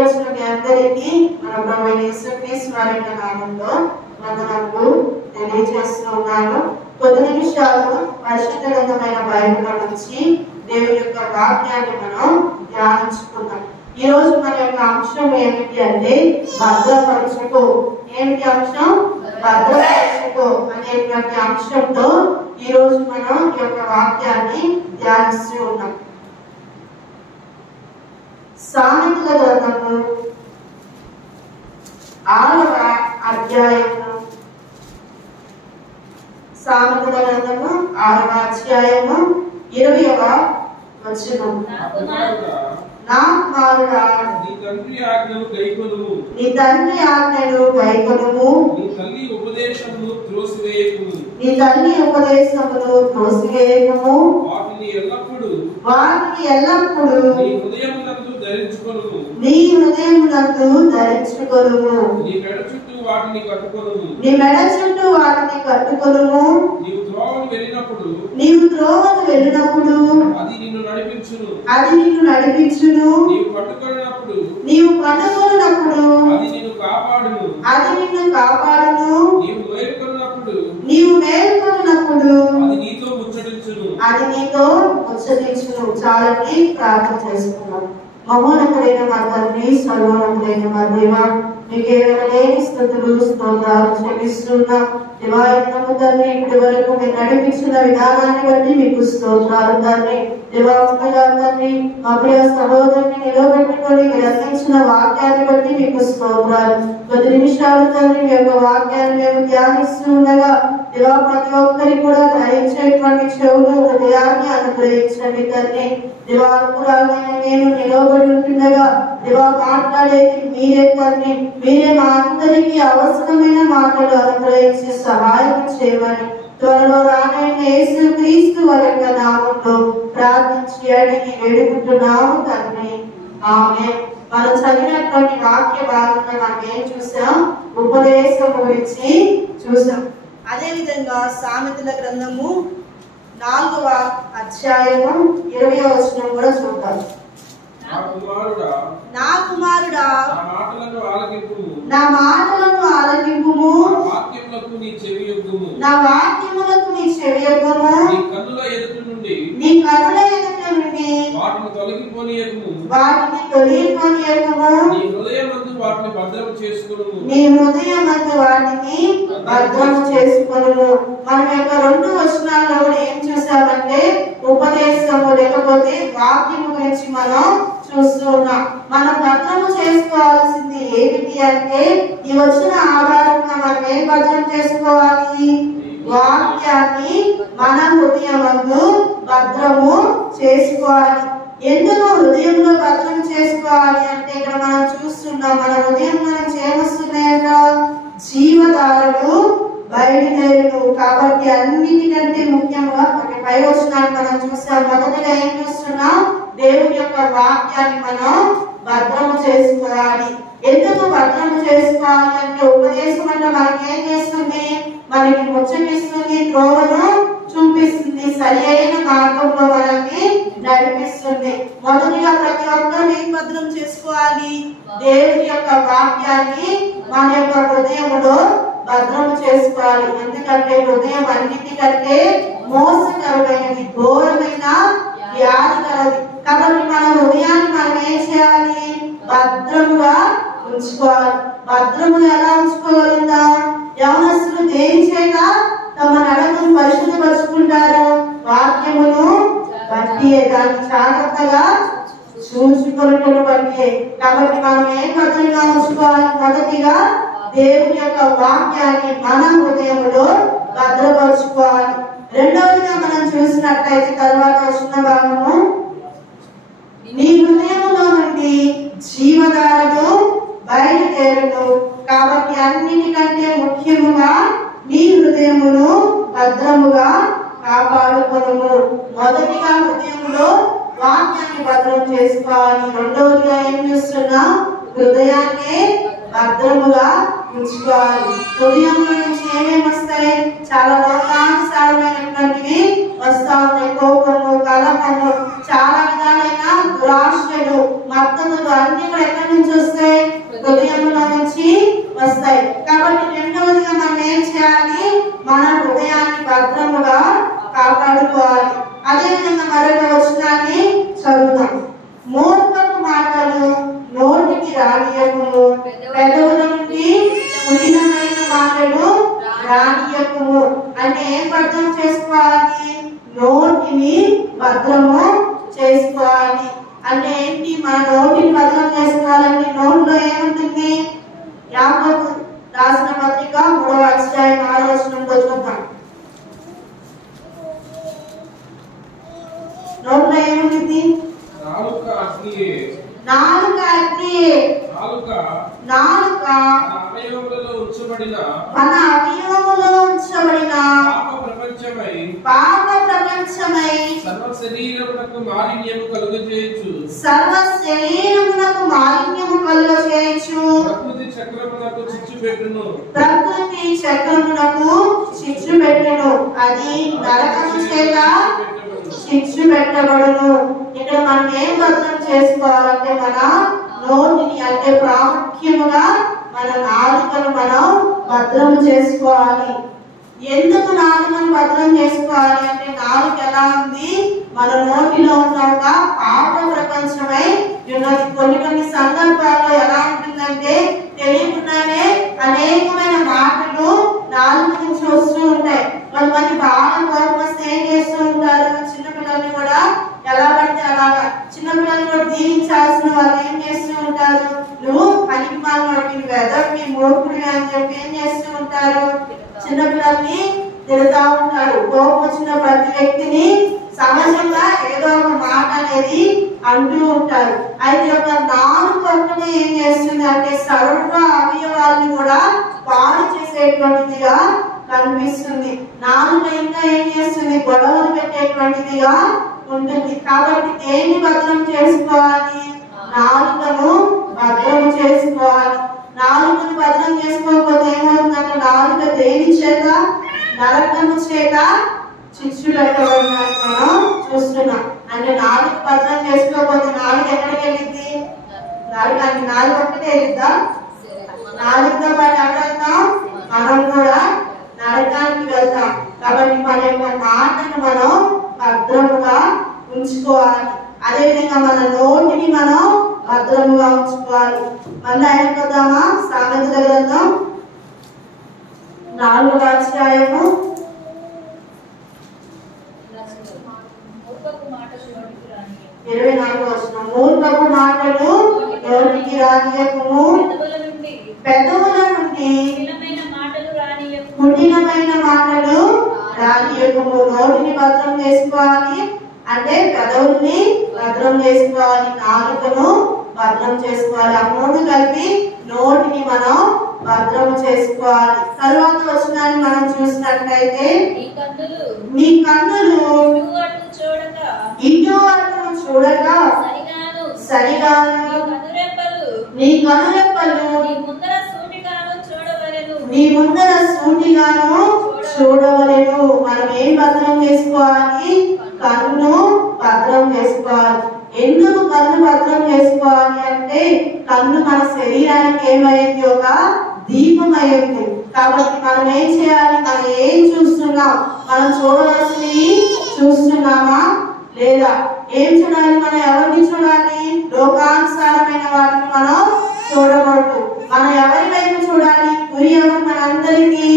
వచ్చిన మీ అందరికీ మన ప్రభువైన యేసుక్రీస్తు వారి యొక్క నామములో వందనములు తెలియజేస్తున్నాను. కొద్ది నిమిషాలు పరిశుద్ధ గ్రంథమైన బైబిల్ నుంచి దేవుని యొక్క వాక్యాన్ని మనం ధ్యానించుకుందాం. ఈ రోజు మన యొక్క అంశం ఏమిటి అంటే భద్రపరచుకో. ఏమిటి అంశం? భద్రపరచుకో అనేటువంటి అంశంతో ఈ రోజు మనం ఈ యొక్క వాక్యాన్ని ధ్యానిస్తూ ఉన్నాం. సామెతల గ్రంథము 6వ అధ్యాయము. సామెతల గ్రంథము 6వ అధ్యాయము 20వ వచనం. నా కుమారుడా, నీ తండ్రి ఆజ్ఞను గైకొనుము, నీ తల్లి ఉపదేశమును త్రోసివేయకుము, వాటిని ఎల్లప్పుడూ నీ హృదయమునందు ధరించుకొనుము, నీ మెడ చుట్టూ వాటిని కట్టుకొనుము, నీవు త్రోవను వెళ్ళినప్పుడు అది నిన్ను నడిపించును, నీవు పట్టుకొనున్నప్పుడు అది నిన్ను కాపాడును, నీవు మేలుకొనున్నప్పుడు అది నీతో ముచ్చటించును. చాలని ప్రార్థన చేసుకున్నాం. మహోన్నతుడైన మా తండ్రి, సర్వోన్నతుడైన మా దేవా, మీకు లేని స్తుతులు స్తోత్రాలు చెల్లిస్తున్నాం. దివాయనము తండ్రి, ఇప్పటి వరకు మీరు నడిపించిన విధానాన్ని బట్టి మీకు స్తోత్రాలు తండ్రి. దివాగా తండ్రి, మా ప్రియ సహోదరుని నిలబెట్టుకొని మీరు అందించిన వాక్యాన్ని బట్టి మీకు స్తోత్రాలు. కొద్ది నిమిషాలు తండ్రి మీ యొక్క వాక్యాన్ని మేము ధ్యానిస్తూ ఉండగా దివా ప్రతి ఒక్కరికి కూడా గ్రహించేటువంటి చెవులు, హృదయాన్ని అనుగ్రహించండి తండ్రి. దివాకురాలైన నేను నిలబడి ఉంటుండగా దివా మాట్లాడేది మీరే తండ్రి. మీరే మా అందరికీ అవసరమైన మాటలు అనుగ్రహించి సహాయం చేయమని త్వరలో రానైన యేసుక్రీస్తు వారి యొక్క నామములో ప్రార్థించి అడిగి వేడుకుంటున్నాము తండ్రి. ఆమేన్. మనం చదివినటువంటి వాక్య భాగంలో మనం ఏం చూసాం? ఉపదేశం గురించి చూసాం. అదే విధంగా సామెతల గ్రంథము 4వ అధ్యాయము 20వ వచనం కూడా చూద్దాం. నా కుమారుడా, నా మాటలను ఆలకింపుము, నా వాక్యములకు నీ చెవియొగ్గుము, నీ కన్నుల ఎదుట నుండి వాటిని తొలగిపోనియకుము, నీ హృదయమందు వాటిని భద్రము చేసుకొనుము. మనం యొక్క 2 వచనాల్లో ఏం చూసామంటే ఉపదేశము లేకపోతే వాక్యము గురించి మనం చూస్తూ ఉన్నాం. మనం భద్రము చేసుకోవాల్సింది ఏమిటి అంటే ఈ వచ్చిన ఆధారంగా మనం ఏం భద్రం చేసుకోవాలి? వాక్యాన్ని మన హృదయమందు భద్రము చేసుకోవాలి. ఎందుకు హృదయంలో భద్రం చేసుకోవాలి అంటే ఇక్కడ మనం చూస్తున్నాం మన హృదయంలో నుంచి ఏమొస్తున్నాయట? జీవధారలు బయలుదేరును. కాబట్టి అన్నిటికంటే ముఖ్యంగా పై వచనాన్ని మనం చూస్తాం. మొదటిగా ఏం చూస్తున్నాం? దేవుని యొక్క వాక్యాన్ని మనం భద్రము చేసుకోవాలి. ఎందుకు భద్రము చేసుకోవాలి అంటే ఉపదేశం అంటే మనకి ఏం చేస్తుంది? మనకి ముచ్చటిస్తుంది, త్రోవను చూపిస్తుంది, సరి అయిన మార్గంలో మనల్ని నడిపిస్తుంది. మొదటిగా ప్రతి ఒక్కరు ఏం భద్రం చేసుకోవాలి? దేవుని యొక్క వాక్యాన్ని మన యొక్క హృదయంలో భద్రము చేసుకోవాలి. ఎందుకంటే హృదయం అన్నిటికంటే మోసకరమైనది, ఘోరమైన వ్యాధి కలది. కాబట్టి మన హృదయాన్ని మనం ఏం చేయాలి? భద్రముగా ఉంచుకోవాలి. భద్రము ఎలా ఉంచుకోగలుగుతాం? యవనస్తులు దేని చేత తమ నడకను పరిశుద్ధపరుచుకుంటారు? వాక్యమును బట్టి, దాన్ని జాగ్రత్తగా చూసుకొనుటను బట్టి. కాబట్టి మనం ఏం భద్రంగా ఉంచుకోవాలి? మొదటిగా దేవుని యొక్క వాక్యాన్ని మన హృదయంలో భద్రపరుచుకోవాలి. రెండవదిగా మనం చూసినట్లయితే తర్వాత వచ్చిన భాగము, నీ హృదయంలో నుండి జీవధారలు బయలుదేరును. కాబట్టి అన్నిటికంటే ముఖ్యముగా నీ హృదయమును భద్రముగా కాపాడుకొనుము. మొదటిగా హృదయంలో వాక్యాన్ని భద్రం చేసుకోవాలి. రెండవదిగా ఏం చేస్తున్నా? హృదయాన్ని భద్రముగా ఉంచుకోవాలి. హృదయంలో నుంచి ఏమేమి వస్తాయి? చాలా లోకానుసారమైనటువంటివి వస్తా ఉన్నాయి. కోపము, కలహము, చాలా విధాలైన దురాశలు, మత్తతులు అన్ని కూడా ఎక్కడి నుంచి వస్తాయి? హృదయంలో నుంచి వస్తాయి. కాబట్టి రెండవదిగా మనం ఏం చేయాలి? మన హృదయాన్ని భద్రముగా కాపాడుకోవాలి. అదేవిధంగా మరొక వచనాన్ని చదువుతాం. మూర్ఖపు మాటలు నోటికి రానియకుము, పెదవుల నుండి కఠినమైన మాటలు రానియకుము. అంటే ఏం భద్రం చేసుకోవాలి? నోటిని భద్రము చేసుకోవాలి. అంటే ఏంటి? మన నోటిని భద్రం చేసుకోవాలంటే నోట్లో ఏముంటుంది? యాకోబు రాసిన పత్రిక 3వ అధ్యాయం 6వ వచనంలో చూద్దాం. నోట్లో ఏముంటుంది? నాలుక అగ్నియే. నాలుక అగ్నియే. నాలుక అవయవములలో ఉంచబడిన మన అవయవములో ఉంచబడిన పాప ప్రపంచమై సర్వ శరీరమునకు మాలిన్యము కలుగజేయచ్చు. సర్వ శరీరమునకు మాలిన్యము కలుగజేయచ్చు. ప్రకృతి చక్రమునకు చిచ్చు పెట్టును. ప్రకృతి చక్రమునకు చిచ్చు పెట్టును. అది నరకము చేత చిచ్చు పెట్టబడును. ఇక్కడ మనం ఏం భద్రం చేసుకోవాలంటే మన నోటిని, అంటే ప్రాముఖ్యముగా మన నాలుకను మనం భద్రం చేసుకోవాలి. ఎందుకు నాలుకను భద్రం చేసుకోవాలి అంటే నాలుక ఎలా ఉంది? మన నోటిలో ఉన్న ఒక పాప ప్రపంచమై ఉన్నది. కొన్ని సందర్భాల్లో ఎలా ఉంటుందంటే తెలియకుండానే అనేకమైన మాటలు నాలుక నుంచి వస్తూ ఉంటాయి. కొంతమంది బాగా కోపం వస్తే ఏం చేస్తూ ఉంటారు? చిన్నపిల్లల్ని కూడా ఎలా పడితే అలాగా, చిన్నపిల్లల్ని కూడా దీవించాల్సిన వాళ్ళు ఏం చేస్తూ ఉంటారు? నువ్వు పనికి మానవాడివి, వెదవి, మూర్ఖుడివి అని చెప్పి ఏం చేస్తూ ఉంటారు? చిన్నపిల్లల్ని తిరుగుతా ఉంటారు. కోపం వచ్చిన ప్రతి వ్యక్తిని సహజంగా ఏదో ఒక మాట అనేది అంటూ ఉంటారు. అయితే ఒక నాలుక ఒక్కటే ఏం చేస్తుంది అంటే సర్వ అవయవాల్ని కూడా పాడు చేసేటువంటిదిగా కనిపిస్తుంది. నాలుక ఇంకా ఏం చేస్తుంది? గొడవలు పెట్టేటువంటిదిగా ఉంటుంది. కాబట్టి దేన్ని భద్రం చేసుకోవాలి? నాలుకను భద్రం చేసుకోవాలి. నాలుకను భద్రం చేసుకోకపోతే ఏమవుతుందంటే నాలుక దేని చేత? నరకము చేత చిచ్చు పెట్టబడినట్టు మనం చూస్తున్నాం. అంటే నాలుక భద్రం చేసుకోకపోతే నాలుక ఎక్కడికి వెళ్ళింది? నాలుగు ఒక్కటే వెళ్ళిద్దా? నాలుగుతో పాటు ఎవరెళ్తాం? మనం కూడా నరకానికి వెళ్తాం. కాబట్టి మన యొక్క మాటను మనం భద్రముగా ఉంచుకోవాలి. అదేవిధంగా మన నోటిని మనం భద్రముగా ఉంచుకోవాలి. మళ్ళీ అయిపోదామా? సామెతల గ్రంథం 4వ అధ్యాయము 24వ వచనం. మూర్ఖపు మాటలు నోటికి రానియకుము, పెదవుల నుండి కఠినమైన మాటలు రానియకుము. నోటిని భద్రం చేసుకోవాలి అంటే పెదవుల్ని భద్రం చేసుకోవాలి, నాలుకను భద్రం చేసుకోవాలి. ఆ మూడు కలిపి నోటిని మనం భద్రం చేసుకోవాలి. తరువాత వచనాన్ని మనం చూసినట్లయితే నీ కన్నులు ఇటు అటు చూడక సరిగాను, నీ కనురెప్పలు నీ ముందర సూటిగాను చూడవలెను. మనం ఏం భద్రం చేసుకోవాలి? కన్ను భద్రం చేసుకోవాలి. ఎందుకు కన్ను భద్రం చేసుకోవాలి అంటే కన్ను మన శరీరానికి ఏమైంది? ఒక దీపమైంది. కాబట్టి మనం ఏం చేయాలి? మనం ఏం చూస్తున్నాం? మనం చూడవలసినవి చూస్తున్నామా లేదా? ఏం చూడాలి? మనం ఎవరిని చూడాలి? లోకానుసారమైన వాటిని మనం చూడకూడదు. మనం ఎవరి వైపు చూడాలి? గురి ఎవరు? మనందరికీ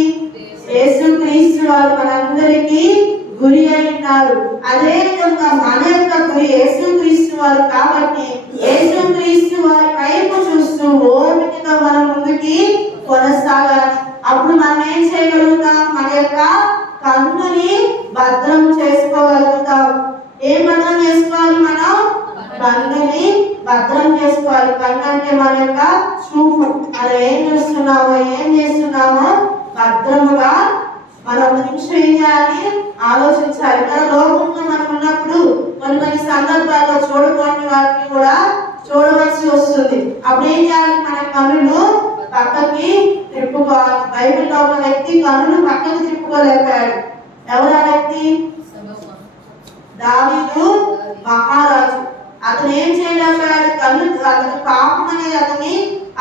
యేసుక్రీస్తు వారు మనందరికీ గురి అయి ఉన్నారు. అదే విధంగా మన యొక్క గురి యేసుక్రీస్తు వారు. కాబట్టి యేసుక్రీస్తు వారి వైపు చూస్తూ ఓపికతో మనం ముందుకి కొనసాగాలి. అప్పుడు మనం ఏం చేయగలుగుతాం? మన యొక్క కన్నుని భద్రం చేసుకోగలుగుతాం. ఏం భద్రం చేసుకోవాలి? మనం కన్నుని భద్రం చేసుకోవాలి. కన్ను అంటే మన యొక్క చూపు. మనం ఏం చూస్తున్నామో ఏం చేస్తున్నామో భద్రముగా మనం నిమిషం ఏం చేయాలి? ఆలోచించాలి. మన లోకంలో మనం ఉన్నప్పుడు కొన్ని సందర్భాల్లో చూడకూడని వాటిని కూడా చూడవలసి వస్తుంది. అప్పుడు ఏం చేయాలి? మన కన్నులు పక్కకి తిప్పుకోవాలి. బైబిల్లో ఒక వ్యక్తి కన్నులు పక్కకి తిప్పుకోలేకపోయాడు. ఎవరు ఆ వ్యక్తి? దావీదు మహారాజు. అతను ఏం చేయలేకపోయాడు? కన్ను, అతని పాపం అనేది అతని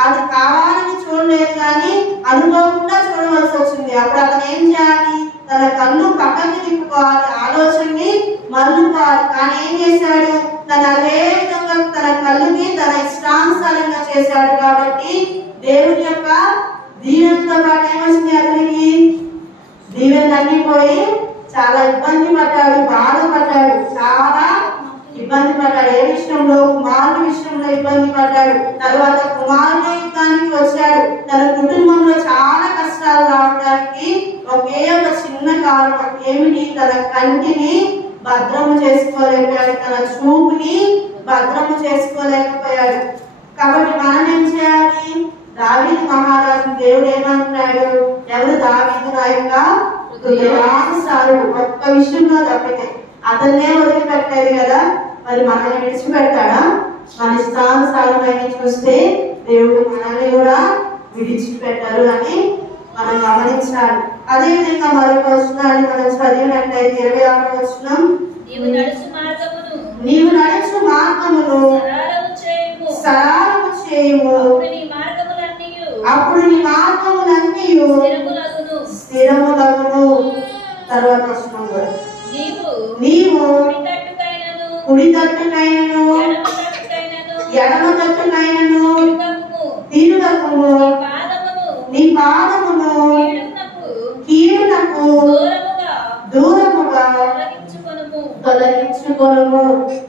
అది కావాలని చూడలేదు కానీ అనుకోకుండా చూడవలసి వచ్చింది. అప్పుడు అతను ఏం చేయాలి? తన కళ్ళు పక్కకి తిప్పుకోవాలి, ఆలోచనని మళ్ళుకోవాలి. కానీ ఏం చేశాడు? తన అదే విధంగా తన కళ్ళుని తన ఇష్టానుసారంగా చేశాడు. కాబట్టి దేవుని యొక్క దీవెనతో పాటు ఏమొచ్చింది? అతనికి దీవెనలన్నీ పోయి చాలా ఇబ్బంది పడ్డాడు, బాధపడ్డాడు, చాలా ఇబ్బంది పడ్డాడు. ఏ విషయంలో? కుమారుని విషయంలో ఇబ్బంది పడ్డాడు. తర్వాత కుమారుని యుద్ధానికి వచ్చాడు. తన కుటుంబంలో చాలా కష్టాలు రావడానికి ఒకే ఒక చిన్న కారణం ఏమిటి? తన కంటిని భద్రము చేసుకోలేకపోయాడు, తన చూపుని భద్రము చేసుకోలేకపోయాడు. కాబట్టి మనం ఏం చేయాలి? దావీదు మహారాజు దేవుడు ఏమంటున్నాడు? ఎవరు? దావీదు నా యొక్క హృదయానుసారుడు. ఒక్క విషయంలో తప్పితే అతన్నే వదిలిపెట్టలేదు కదా, మరి మనల్ని విడిచిపెడతాడా? మన ఇష్టానుసారమైన చూస్తే దేవుడు మనల్ని కూడా విడిచిపెట్టారు అని మనం గమనించాలి. అదే విధంగా మరొక వచనాన్ని మనం చదివినట్లయితే 26వ వచనం, నీవు నడుచు మార్గమును సరళము చేయుము, అప్పుడు నీ మార్గములన్నీ స్థిరములగును. తర్వాత వచనం కూడా, నీవు కుడి తట్టుకైనను ఎడమ తట్టుకైనను తిరుగకుము, నీ పాదమును కీడునకు దూరముగా తొలగించుకొనుము.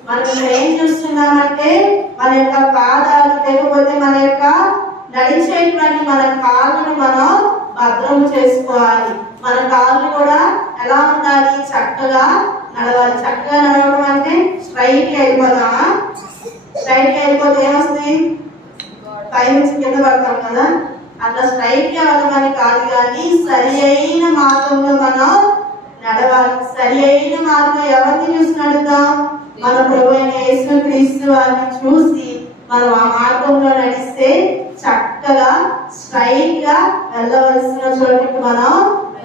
మనం ఏం చూస్తున్నామంటే మన యొక్క పాదాలు లేకపోతే మన యొక్క నడిచేటువంటి మన కాళ్ళను మనం భద్రం చేసుకోవాలి. మన కాళ్ళు కూడా ఎలా ఉండాలి? చక్కగా నడవాలి. చక్కగా నడవడం అంటే స్ట్రైట్ గా వెళ్ళిపోతామా? స్ట్రైట్ గా వెళ్ళిపోతే ఏమొస్తుంది? పైనుంచి కింద పడతాం కదా. అట్లా స్ట్రైట్ గా వెళ్ళమని కాదు, కానీ సరి అయిన మార్గంలో మనం నడవాలి. సరి అయిన మార్గం ఎవరిని చూసి నడుద్దాం? మన ప్రభు అయిన యేసుక్రీస్తు వారిని చూసి మనం ఆ మార్గంలో నడిస్తే చక్కగా స్ట్రైట్ గా వెళ్ళవలసిన చోటుకి మనం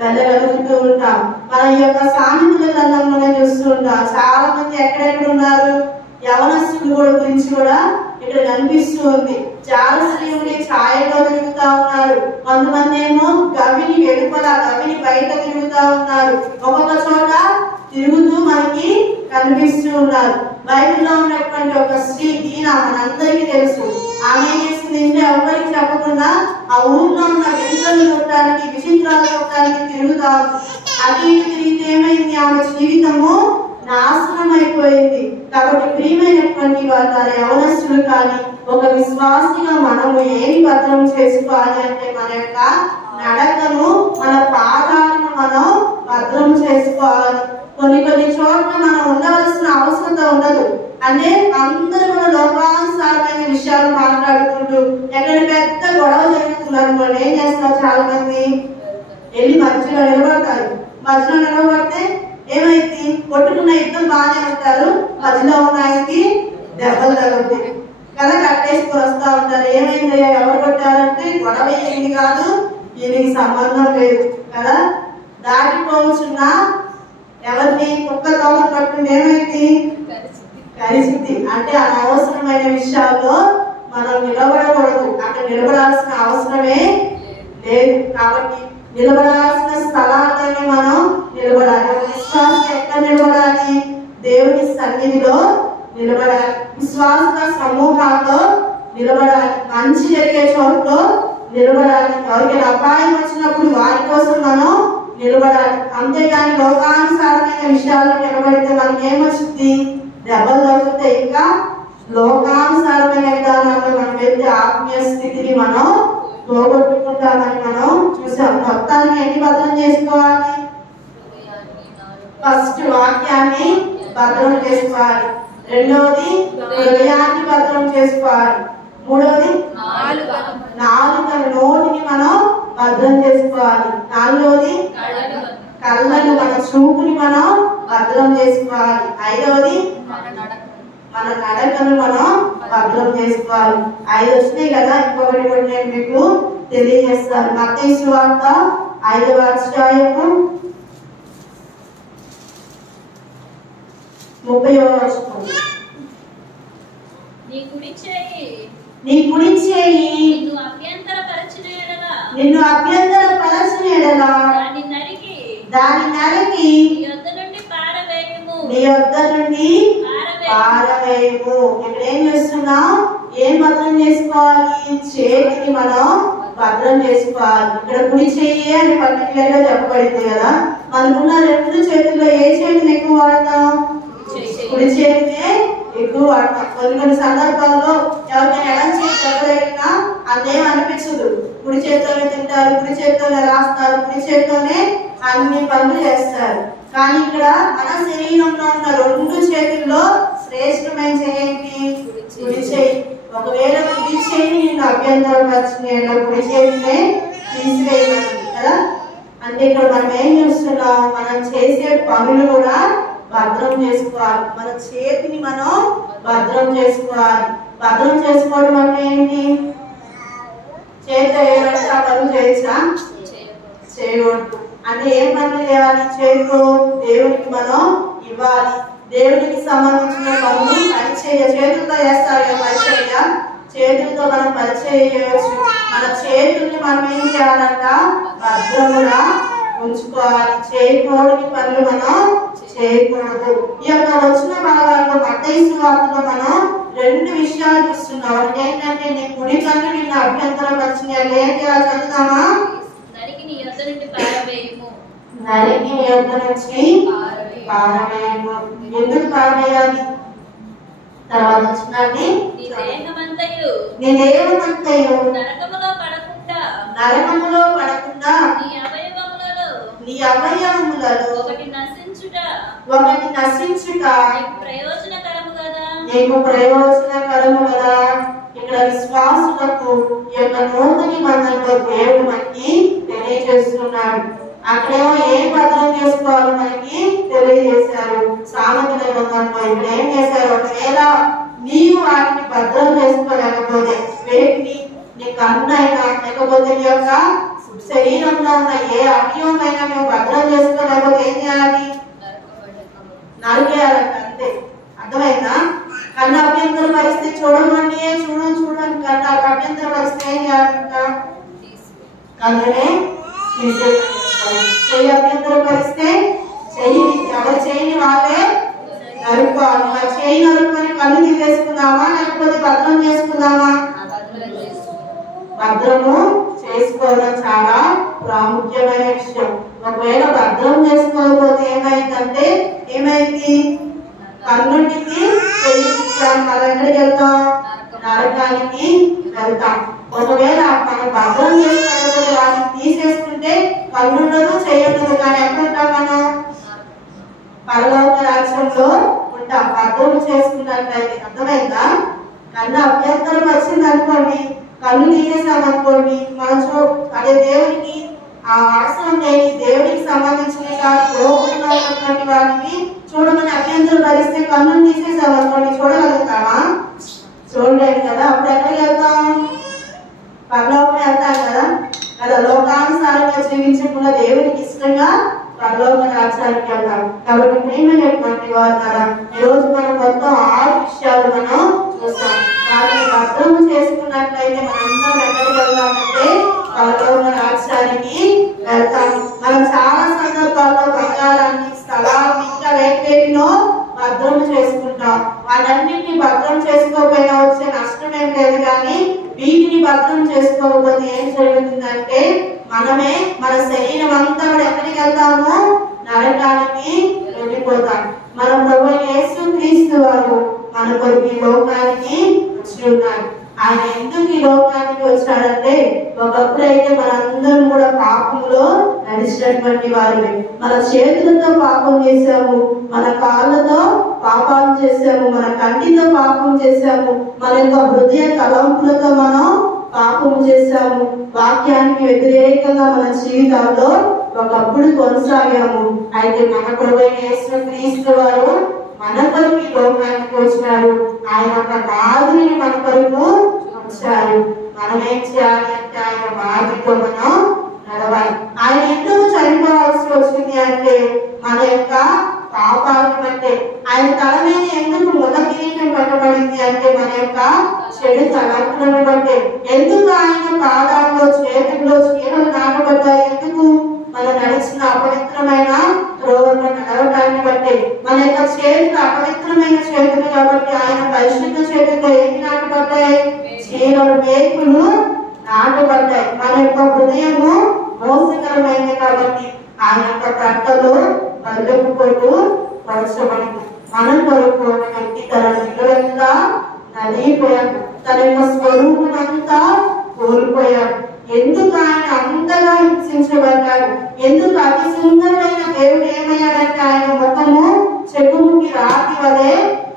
వెళ్ళగలుగుతూ ఉంటాం. మన యొక్క సామెతల గ్రంథంలోనే చూస్తూ ఉంటాం. చాలా మంది ఎక్కడెక్కడ ఉన్నారు? యవనస్తుల గురించి కూడా ఇక్కడ కనిపిస్తూ ఉంది. జారశ్రీయుని ఛాయలో తిరుగుతా ఉన్నారు. కొంతమంది ఏమో గవిని వెలుపల, గవిని బయట తిరుగుతా ఉన్నారు. ఒక్కొక్క చోట తిరుగుతూ మనకి కనిపిస్తూ ఉన్నారు. బైబిల్లో ఉన్నటువంటి ఒక స్త్రీ దీనా మనందరికీ తెలుసు. ఆమె ఏం చేసింది? ఎవరికి చెప్పకుండా ఆ ఊర్లో ఉన్న వింతలు కొట్టడానికి, విచిత్రాలు కొట్టడానికి తిరుగుతా ఉంది. అది తిరిగితే ఏమైంది? ఆమె జీవితము నాశనం అయిపోయింది. కాబట్టి ప్రియమైనటువంటి వారు యవనస్తులు కానీ ఒక విశ్వాసిగా మనము ఏమి భద్రం చేసుకోవాలి అంటే మన యొక్క నడకను, మన పాదాలను మనం భద్రం చేసుకోవాలి. కొన్ని చోట్ల మనం ఉండవలసిన అవసరం ఉండదు. అంటే అందరూ మన లోకానుసారమైన విషయాలు మాట్లాడుకుంటూ ఎక్కడ పెద్ద గొడవ జరుగుతున్నారు అనుకోండి, ఏం చేస్తారు? చాలా మంది వెళ్ళి మధ్యలో నిలబడతారు. మధ్యలో నిలబడితే ఏమైంది? కొట్టుకున్న ఇద్దరు బాగానే ఉంటారు, మధ్యలో ఉన్న ఆయనకి దెబ్బలు తగ్గుతాయి కదా, కట్టేసుకొని వస్తా ఉంటారు. ఏమైంది? ఎవరు కొట్టారంటే గొడవ ఏంటి కాదు, దీనికి సంబంధం లేదు కదా. దాటిపోవచ్చున్న ఎవరిని కుక్క తోమ పట్టుకుని ఏమైంది? పరిస్థితి. అంటే అనవసరమైన విషయాల్లో మనం నిలబడకూడదు. అక్కడ నిలబడాల్సిన అవసరమే లేదు. కాబట్టి నిలబడాల్సిన స్థలాల్లోనే మనం నిలబడాలి. విశ్వాసం ఎక్కడ నిలబడాలి? దేవుని సన్నిధిలో నిలబడాలి. విశ్వాస సమూహాల్లో నిలబడాలి. మంచి జరిగే చోట్లో నిలబడాలి. ఎవరికి అపాయం వచ్చినప్పుడు వారి కోసం మనం నిలబడాలి. అంతేగాని లోకానుసారమైన విషయాల్లో నిలబడితే మనకి ఏమొచ్చింది? దెబ్బలు తగ్గుతాయి. ఇంకా లోకానుసారమైన విధానాల్లో మనం వెళ్తే ఆత్మీయ స్థితిని మనం పోగొట్టుకుంటామని మనం చూసాం. మొత్తాన్ని ఎన్ని భద్రం చేసుకోవాలి? ఫస్ట్ వాక్యాన్ని భద్రం చేసుకోవాలి. రెండవది హృదయాన్ని భద్రం చేసుకోవాలి. మూడవది నాలుక, నోటిని మనం భద్రం చేసుకోవాలి. నాలుగవది కళ్ళను, మన చూపుని మనం భద్రం చేసుకోవాలి. ఐదవది మన నడకను మనం భద్రం చేసుకోవాలి. 5 వచ్చినాయి కదా. ఇంకొకటి కూడా నేను మీకు తెలియజేస్తాను. మత్తయి సువార్త 5వ అధ్యాయము 30వ వచనం. నీ కుడి చేయి నిన్ను అభ్యంతర పరచిన ఎడల దాని నరికి నీ యొద్ద నుండి పారవేయము. ఇక్కడ ఏం చేస్తున్నావు? ఏం భద్రం చేసుకోవాలి? చేతిని మనం భద్రం చేసుకోవాలి. ఇక్కడ కుడి చెయ్యి అని పర్టికులర్ గా చెప్పబడింది కదా. మనకున్న రెండు చేతుల్లో ఏ చేతిని ఎక్కువ వాడతాం? కుడి చేతినే ఎక్కువ వాడతాం. కొన్ని సందర్భాల్లో ఎవరికైనా ఎడం చేతి ఎవరైనా అదేం అనిపించదు. కుడి చేతితోనే తింటారు, కుడి చేతితోనే రాస్తారు, కుడి చేతితోనే అన్ని పనులు చేస్తారు. కానీ ఇక్కడ మన శరీరంలో ఉన్న రెండు చేతుల్లో శ్రేష్టమైన చేయండి కుడి చేయి. ఒకవేళ కుడి చేయిని నిన్ను అభ్యంతరపరిచిన కుడి చేతినే తీసివేయబడింది కదా. అంటే ఇక్కడ మనం ఏం చూస్తున్నాం? మనం చేసే పనులు కూడా భద్రం చేసుకోవాలి. మన చేతిని మనం భద్రం చేసుకోవాలి. భద్రం చేసుకోవడం అంటే ఏంటి? చేతితో ఏమంటే ఆ పనులు చేయొచ్చా? చేయకూడదు. అంటే ఏం పనులు చేయాలి? చేతితో దేవునికి మనం ఇవ్వాలి. దేవునికి సంబంధించిన పనులు పరిచర్య చేతులతో చేస్తారు కదా. పరిచర్య చేతులతో మనం పరిచర్య చేయవచ్చు. మన చేతుల్ని మనం ఏం చేయాలంట? భద్రముగా ఉంచుకోవాలి. చేయకూడని పనులు మనం చేయకూడదు. ఈ యొక్క వచ్చిన భాగాల్లో మత్తయి సువార్తలో మనం రెండు విషయాలు చూస్తున్నాం. ఒకటి ఏంటంటే నీ కుడి కన్ను నిన్ను అభ్యంతరపరిచిన ఏం చేయాలి? చదువుతామా? నరికి నీ యొద్ద నుంచి పారవేయము. ఎందుకు పారవేయాలి? తర్వాత వచ్చిందండి నీ దేహమంతయు నరకములో పడకుండా నీ అవయవములలో ఒకటి నశించుట నీకు ప్రయోజనకరము కదా. ఇక్కడ విశ్వాసులకు ఈ యొక్క నూతన నిబంధనలో దేవుడు మనకి తెలియజేస్తున్నాడు. అక్కడేమో ఏం భద్రం చేసుకోవాలి మనకి తెలియజేశారు. సామెతల గ్రంథంలో ఇప్పుడు ఏం చేశారు? ఒకవేళ నీవు వాటిని భద్రం చేసుకోలేకపోతే, వేటిని? నీ కన్ను అయినా లేకపోతే నీ యొక్క శరీరంలో ఉన్న ఏ అవయవమైనా మేము భద్రం చేసుకోలేకపోతే ఏం చేయాలి? నరికేయాలంట. అంతే. అర్థమైందా? కన్ను అభ్యంతర పరిస్థితి చూడమని చూడని కన్ను అభ్యంతర పరిస్థితి ఏం చేయాలంట? కన్నునే చెయ్యి అభ్యంతర పరిస్థితి ఎవరు చేయని వాళ్ళే నరుకోవాలి. మరి చేయి నరుకొని కన్ను తీసేసుకుందామా లేకపోతే భద్రం చేసుకుందామా? భద్రము చేసుకోవడం చాలా ప్రాముఖ్యమైన విషయం. ఒకవేళ భద్రం చేసుకోకపోతే ఏమైందంటే ఏమైంది? కన్నుటికి మనం ఎక్కడికి వెళ్తాం? నరకానికి వెళ్తాం. ఒకవేళ మనం భద్రం చేసుకోకపోతే వాటిని తీసేసుకుంటే కన్నుండదు, చేయఉండదు. కానీ ఎక్కడ ఉంటాం మనం? పరలోక రాజ్యంలో ఉంటాం. భద్రం చేసుకున్నట్లయితే. అర్థమైందా? కన్ను అభ్యంతరం వచ్చింది అనుకోండి, కన్ను తీసేసామనుకోండి, మనం అదే దేవునికి ఆ అవసరం లేని దేవుడికి సంబంధించిన ఉన్నటువంటి వాటిని చూడమని అభ్యంతరం భరిస్తే కన్ను తీసేసామనుకోండి, చూడగలుగుతామా? చూడలేదు కదా. అప్పుడు ఎక్కడికి వెళ్తాం? పరలోకం వెళ్తాం కదా. అలా లోకానుసారంగా జీవించకుండా దేవుడికి ఇష్టంగా పరలోక రాజ్యానికి వెళ్తాం. కాబట్టి ప్రేమైనటువంటి వారు ఈ రోజు మనం మొత్తం 6 విషయాలు మనం చూస్తాం. వాటిని భద్రం చేసుకున్నట్లయితే మనందరం ఎక్కడికి వెళ్తామంటే పరలోక రాజ్యానికి వెళ్తాం. మనం చాలా సందర్భాల్లో బంగారాన్ని, స్థలాన్ని, ఇంకా వేటినో భద్రం చేసుకుంటాం. వాటన్నిటిని భద్రం చేసుకోకపోయినా వచ్చే నష్టం ఏం లేదు. కానీ వీటిని భద్రం చేసుకోకపోతే ఏం జరుగుతుందంటే మనమే మన శరీరం అంతా కూడా ఎక్కడికి వెళ్తామో? నరకానికి వెళ్ళిపోతాం. మన ప్రభు యేసుక్రీస్తు వారు మన కొరకు ఈ లోకానికి వచ్చి ఉన్నారు. ఆయన ఎందుకు ఈ లోకానికి వచ్చాడంటే ఒకప్పుడు అయితే మనందరం కూడా పాపంలో నడిచినటువంటి వారిని. మన చేతులతో పాపం చేశాము, మన కాళ్ళతో పాపాలు చేశాము, మన కంటితో పాపం చేశాము, మన యొక్క హృదయ తలంపులతో మనం పాపం చేశాము. వాక్యానికి వ్యతిరేకంగా మన జీవితాల్లో ఒకప్పుడు కొనసాగాము. అయితే మన ప్రభువైన యేసుక్రీస్తు వారు మన కొరకు ఈ లోకానికి వచ్చినారు. ఆయన ఒక మాదిరిని మన కొరకు ఉంచారు. మనం ఏం చేయాలి అంటే ఆయన మాదిరితో మనం నడవాలి. ఆయన ఎందుకు చనిపోవాల్సి వచ్చింది అంటే మన యొక్క పాపాలను బట్టే. ఆయన తల మీద ఎందుకు మొదకిరీటం పెట్టబడింది అంటే మన యొక్క చెడు తలంపులను బట్టే. ఎందుకు ఆయన పాదాల్లో చేతుల్లో చీర మేకులు నాటబడ్డాయి. మన యొక్క హృదయము మోసకరమైంది కాబట్టి ఆయన యొక్క ప్రక్కలో బల్లెపు కొట్టు పరచబడింది. మన కొరకు ఒక వ్యక్తి తన నిలువెంతా నలిగిపోయాడు, తన యొక్క స్వరూపం అంతా కోల్పోయాడు. ఎందుకు ఆయన అంతగా హింసించబడ్డాడు? ఎందుకు అతి సుందరమైన దేవుడు ఏమయ్యాడంటే ఆయన ముఖము చెక్కుముకి రాతి వలె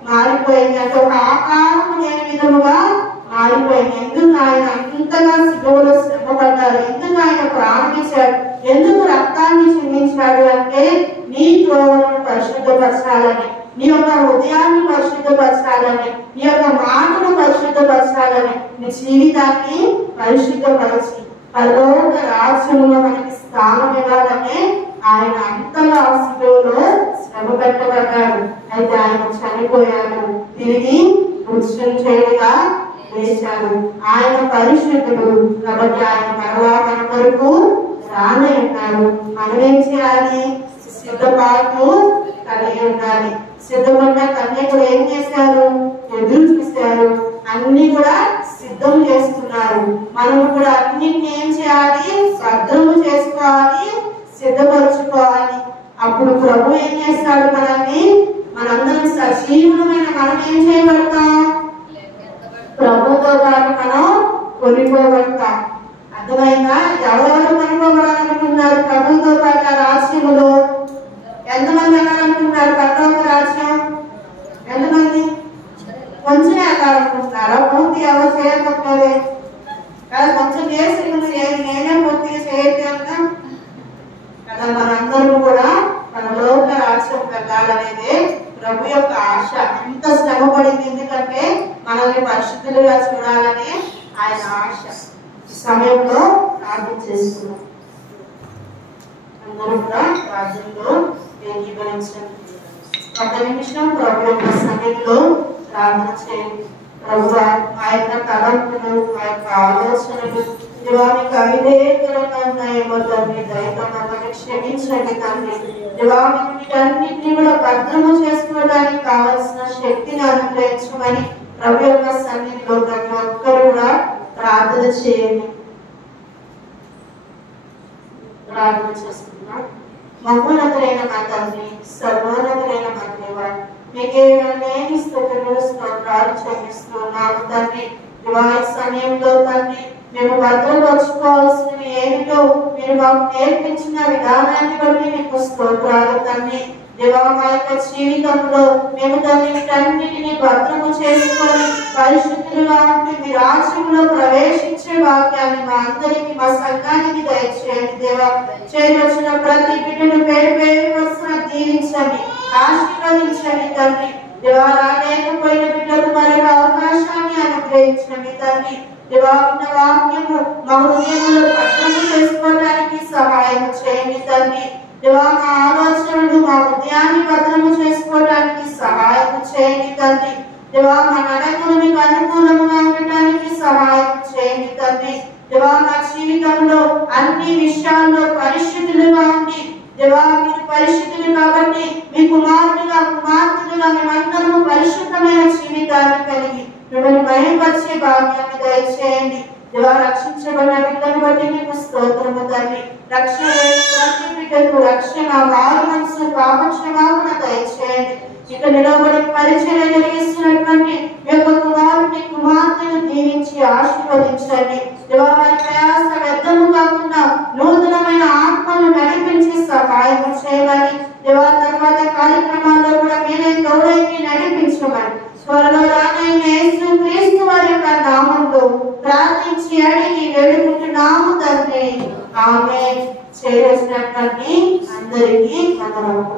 మారిపోయింది, అంటే ఒక ఆకారం లేని విధముగా మారిపోయింది. ఎందుకు ఆయన అంతగా శిలువలో శ్రమపడ్డాడు? ఎందుకు ఆయన ప్రాణించాడు? ఎందుకు రక్తాన్ని చిందించాడు అంటే నీ త్రోవలను పరిశుద్ధపరచాలని, నీ యొక్క హృదయాన్ని పరిశుద్ధపరచాలని, నీ యొక్క మాటను పరిశుద్ధపరచాలని, నీ జీవితాన్ని పరిశుద్ధపరిచి పరలోక రాజ్యములో మనకి స్థానం ఇవ్వాలని ఆయన అంతగా శిలువలో శ్రమ పెట్టబడ్డాడు. అయితే ఆయన చనిపోయాడు, తిరిగి మృత్యుంజయుడిగా లేచాడు. ఆయన పరిశుద్ధుడు కాబట్టి ఆయన మరలా మన కొరకు రానే ఉన్నాడు. మనం ఏం చేయాలి? సిద్ధపాటు కలిగి ఉండాలి. సిద్ధపడ్డ కన్యకులు ఏం చేశారు? ఎదురు చూశారు, అన్ని కూడా సిద్ధం చేస్తున్నారు. మనము కూడా అన్నింటినీ ఏం చేయాలి? భద్రము చేసుకోవాలి, సిద్ధపరచుకోవాలి. అప్పుడు ప్రభు ఏం చేస్తాడు? మనల్ని మనందరం సజీవులమైన మనం ఏం చేయబడతాం? ప్రభుతో పాటు మనం కొనిపోబడతాం. అర్థమైందా? ఎవరెవరు కొనిపోబడాలనుకున్నారు ప్రభుతో పాటు ఆ రాజ్యములో? ఎంతమంది వెళ్ళాలనుకుంటున్నారు పరలోక రాజ్యం? ఎంతమంది? కొంచెమే వెళ్ళాలనుకుంటున్నారా? పూర్తి ఎవరు చేయకపోతే కదా, కొంచెం చేసి నేనే పూర్తిగా చేయట్లేదు కదా. మనందరూ కూడా పరలోక రాజ్యం వెళ్ళాలనేదే ప్రభు యొక్క ఆశ. ఎంత శ్రమ పడింది, ఎందుకంటే మనల్ని పరిశుద్ధులుగా చూడాలని ఆయన ఆశ. ఈ సమయంలో ప్రార్థన చేస్తున్నాం. అందరూ కూడా ప్రార్థనలో ఏకీభవించండి. ఒక నిమిషం ప్రభు యొక్క సన్నిధిలో ప్రార్థన చేయండి. ప్రభు ఆ యొక్క తలంపులు, ఆ యొక్క ఆలోచనలు దివానికి అవిధేయకరంగా ఉన్నాయేమో తండ్రి, దయతో మమ్మల్ని క్షమించండి తండ్రి. దివానికి వీటన్నిటిని కూడా భద్రము చేసుకోవడానికి కావలసిన శక్తిని అనుగ్రహించమని ప్రభు యొక్క సన్నిధిలో ప్రతి ఒక్కరు కూడా ప్రార్థన చేయండి. ప్రార్థన చేస్తున్నాం. మహోన్నతులైన మా తండ్రి, సర్వోన్నతులైన మా దేవా, మీకే లేని స్తుతులు స్తోత్రాలు చెల్లిస్తున్నాము తండ్రి. దివాయి సమయంలో తండ్రి మేము భద్రపరచుకోవాల్సినవి ఏమిటో మీరు మాకు నేర్పించిన విధానాన్ని బట్టి మీకు స్తోత్రాలు తండ్రి. దేవా మా యొక్క జీవితంలో మేము తండ్రి వీటన్నిటిని భద్రము చేసుకొని పరిశుద్ధులుగా ఉంటూ మీ రాజ్యంలో ప్రవేశించే వాక్యాన్ని మా అందరికి, మా సంఘానికి దయచేయండి. దేవా చేయవలసిన ప్రతి బిడ్డను పేరు పేరు వరుసన దీవించండి, ఆశీర్వదించండి తండ్రి. దేవా రాలేకపోయిన బిడ్డలకు మరొక అవకాశాన్ని అనుగ్రహించండి తండ్రి. దేవా ఉన్న వాక్యము మా హృదయంలో భద్రము చేసుకోవడానికి సహాయం చేయండి తండ్రి. దేవా మా ఆలోచనలు, మా హృదయాన్ని భద్రము చేసుకోవడానికి సహాయం చేయండి తండ్రి. దేవా మా నడకలు మీకు అనుకూలంగా ఉండటానికి సహాయం చేయండి తండ్రి. దేవా మా జీవితంలో అన్ని విషయాల్లో పరిశుద్ధులుగా ఉండి, దేవా మీరు పరిశుద్ధులు కాబట్టి మీ కుమారుడిగా కుమార్తెలుగా మేమందరము పరిశుద్ధమైన జీవితాన్ని కలిగి మిమ్మల్ని మహిమపరిచే భాగ్యాన్ని దయచేయండి. దేవా రక్షించబడిన బిడ్డను బట్టి మీకు స్తోత్రము తండ్రి. రక్షణ ప్రతి బిడ్డకు రక్షణ, మారు మనసు, పాపక్షమాపణ దయచేయండి. ఇక నిలబడి పరిచయం జరిగిస్తున్నటువంటి మీ యొక్క కుమారుని కుమార్తెను దీవించి ఆశీర్వదించండి. దేవా వారి ప్రయాస వ్యర్థము కాకుండా నూతనమైన ఆత్మను నడిపించి సహాయం చేయమని, దేవా తర్వాత కార్యక్రమాల్లో కూడా మీరే తోడైకి నడిపించమని త్వరలో రానైన యేసు క్రీస్తు వారి యొక్క నామంలో ప్రార్థించి అడిగి వేడుకుంటున్నాము తండ్రి. ఆమేన్. చేసినటువంటి అందరికీ వందనములు.